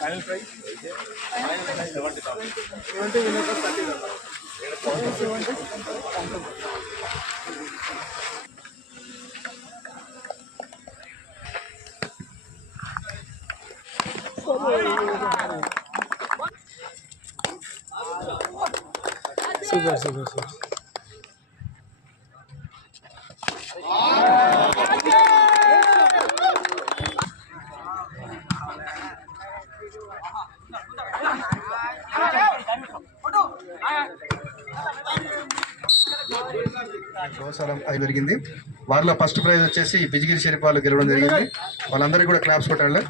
Final price? Final price 70,000. 70 winner for 30,000. Super, super, super. జరిగింది. వారిలో first prize వచ్చేసి బిజిగిరి షరీఫ్ వాళ్ళు గెలవడం జరిగింది. వాళ్ళందరికీ కూడా క్లాప్స్ కొట్టాలి.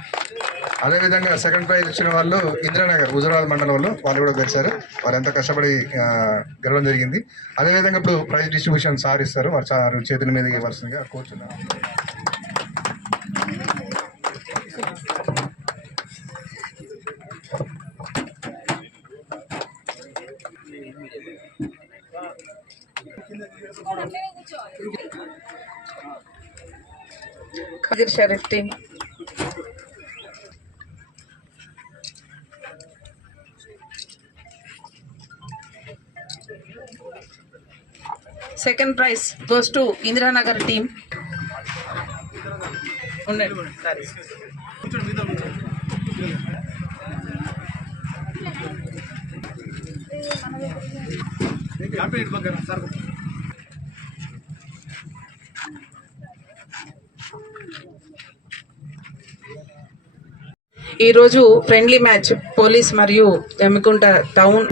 అదేవిధంగా సెకండ్ ప్రైజ్ వచ్చిన వాళ్ళు ఇంద్రానగర్ హుజరాబాద్ మండలం వాళ్ళు కూడా గెలిచారు. వాళ్ళు ఎంతో కష్టపడి గెలవడం జరిగింది. అదేవిధంగా ఇప్పుడు ప్రైజ్ డిస్ట్రిబ్యూషన్ సార్ ఇస్తారు. వారు సార్ చేతుల మీద ఇవ్వాల్సిందిగా కోరుచున్నారు. Khadeer Sharif team second prize goes to Indiranagar team. ఈరోజు ఫ్రెండ్లీ మ్యాచ్ పోలీస్ మరియు జమ్మికుంట టౌన్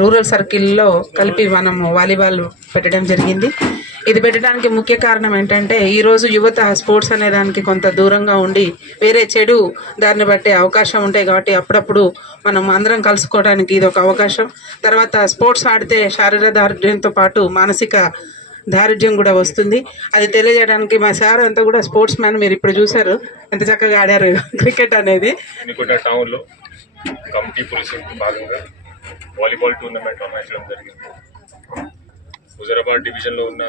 రూరల్ సర్కిల్లో కలిపి మనము వాలీబాల్ పెట్టడం జరిగింది. ఇది పెట్టడానికి ముఖ్య కారణం ఏంటంటే ఈరోజు యువత స్పోర్ట్స్ అనే దానికి కొంత దూరంగా ఉండి వేరే చెడు దారిని బట్టే అవకాశం ఉంటాయి. కాబట్టి అప్పుడప్పుడు మనం అందరం కలుసుకోవడానికి ఇది ఒక అవకాశం. తర్వాత స్పోర్ట్స్ ఆడితే శారీరక దారుఢ్యంతో పాటు మానసిక దారుఢ్యం కూడా వస్తుంది. అది తెలియజేయడానికి మా సార్ అంతా కూడా స్పోర్ట్స్ మ్యాన్. మీరు ఇప్పుడు చూసారు ఎంత చక్కగా ఆడారు క్రికెట్ అనేది. టౌన్లో కమిటీ పోలీసింగ్ భాగంగా వాలీబాల్ టోర్నమెంట్ నిర్వహించడం జరిగింది. హుజరాబాద్ డివిజన్లో ఉన్న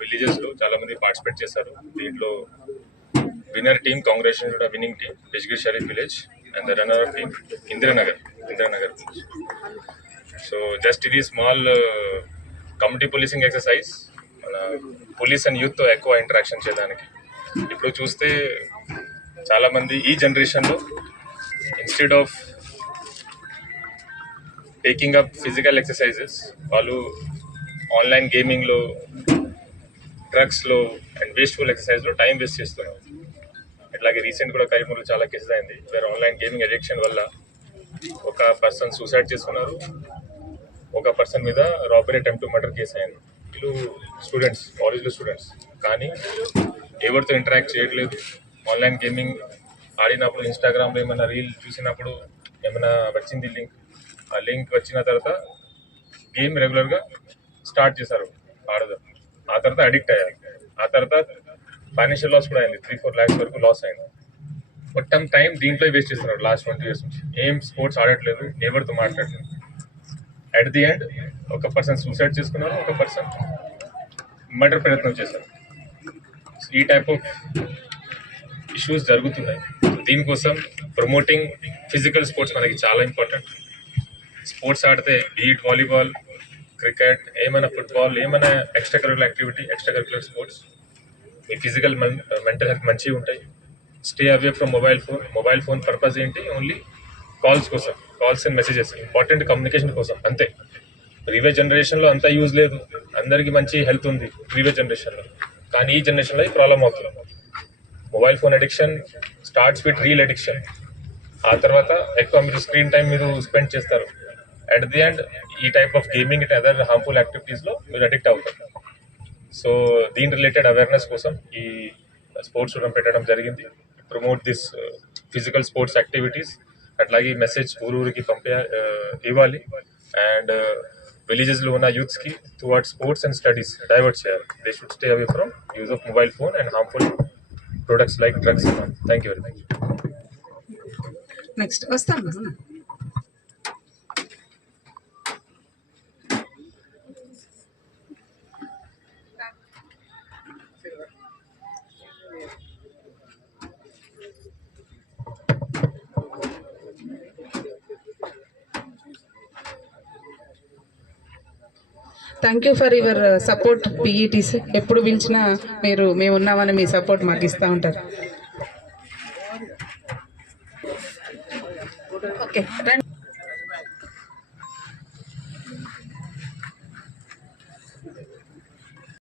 విలేజెస్లో చాలామంది పార్టిసిపేట్ చేశారు. దీంట్లో విన్నర్ టీమ్ కాంగ్రెషన్ కూడా winning team Bijigiri Sharif village and the runner team Indiranagar village. So just ఇది స్మాల్ కమ్యూనిటీ పోలీసింగ్ ఎక్సర్సైజ్ మన పోలీస్ అండ్ యూత్తో ఎక్కువ ఇంటరాక్షన్ చేయడానికి. ఇప్పుడు చూస్తే చాలామంది ఈ జనరేషన్లో instead of taking up physical exercises వాళ్ళు ఆన్లైన్ గేమింగ్లో, డ్రగ్స్లో అండ్ వేస్ట్ఫుల్ ఎక్సర్సైజ్లో టైం వేస్ట్ చేస్తున్నారు. అట్లాగే రీసెంట్ కూడా కరీంనగర్లో చాలా కేసెస్ అయింది వేరే ఆన్లైన్ గేమింగ్ అడిక్షన్ వల్ల ఒక పర్సన్ సూసైడ్ చేసుకున్నారు, ఒక పర్సన్ మీద రాబరీ అటెంప్ట్ మర్డర్ కేసు అయింది. వీళ్ళు స్టూడెంట్స్, కాలేజ్లో స్టూడెంట్స్, కానీ ఎవరితో ఇంటరాక్ట్ చేయట్లేదు. ఆన్లైన్ గేమింగ్ ఆడినప్పుడు ఇన్స్టాగ్రామ్లో ఏమైనా రీల్ చూసినప్పుడు ఏమైనా వచ్చింది లింక్, ఆ లింక్ వచ్చిన తర్వాత గేమ్ రెగ్యులర్గా స్టార్ట్ చేశారు ఆడదాం. ఆ తర్వాత అడిక్ట్ అయ్యారు. ఆ తర్వాత ఫైనాన్షియల్ లాస్ కూడా అయింది. 3-4 lakhs వరకు లాస్ అయింది. మొత్తం టైం దీంట్లో వేస్ట్ చేస్తున్నారు లాస్ట్ 20 years నుంచి. ఏం స్పోర్ట్స్ ఆడట్లేదు, ఎవరితో మాట్లాడలేదు. అట్ ది ఎండ్ ఒక పర్సన్ సూసైడ్ చేసుకున్నారు, ఒక పర్సన్ మర్డర్ ప్రయత్నం చేశారు. ఈ టైప్ ఆఫ్ ఇష్యూస్ జరుగుతున్నాయి. దీనికోసం ప్రమోటింగ్ ఫిజికల్ స్పోర్ట్స్ మనకి చాలా ఇంపార్టెంట్. స్పోర్ట్స్ ఆడితే బీట్ వాలీబాల్, క్రికెట్, ఏమైనా ఫుట్బాల్, ఏమైనా extra curricular activity, extra curricular sports, మీ ఫిజికల్ మెంటల్ హెల్త్ మంచిగా ఉంటాయి. Stay away from mobile phone purpose ఏంటి? ఓన్లీ కాల్స్ కోసం, calls and messages, important communication కోసం అంతే. ప్రీవియస్ జనరేషన్లో అంతా యూజ్ లేదు, అందరికీ మంచి హెల్త్ ఉంది ప్రీవియస్ జనరేషన్లో. కానీ ఈ జనరేషన్లో ఈ ప్రాబ్లం అవుతుంది. Mobile phone addiction starts with reel addiction. ఆ తర్వాత ఎక్కువ మీరు స్క్రీన్ టైం మీరు స్పెండ్ చేస్తారు. అట్ ది ఎండ్ ఈ type of gaming and other harmful యాక్టివిటీస్లో మీరు అడిక్ట్ అవుతారు. సో దీని రిలేటెడ్ అవేర్నెస్ కోసం ఈ స్పోర్ట్స్ పెట్టడం జరిగింది. Promote this physical sports activities. అట్లాగే మెసేజ్ ఊరికి ఇవ్వాలి. అండ్ విలేజెస్లో ఉన్న యూత్స్కి towards sports and studies divert చేయాలి. They should stay away from use of mobile phone and harmful products like drugs. Thank you very much. Next వస్తాను. Thank you for your support PETs. ఎప్పుడు పిలిచినా మీరు మేము ఉన్నామని మీ సపోర్ట్ మాకు ఇస్తూ ఉంటారు. ఓకే రండి.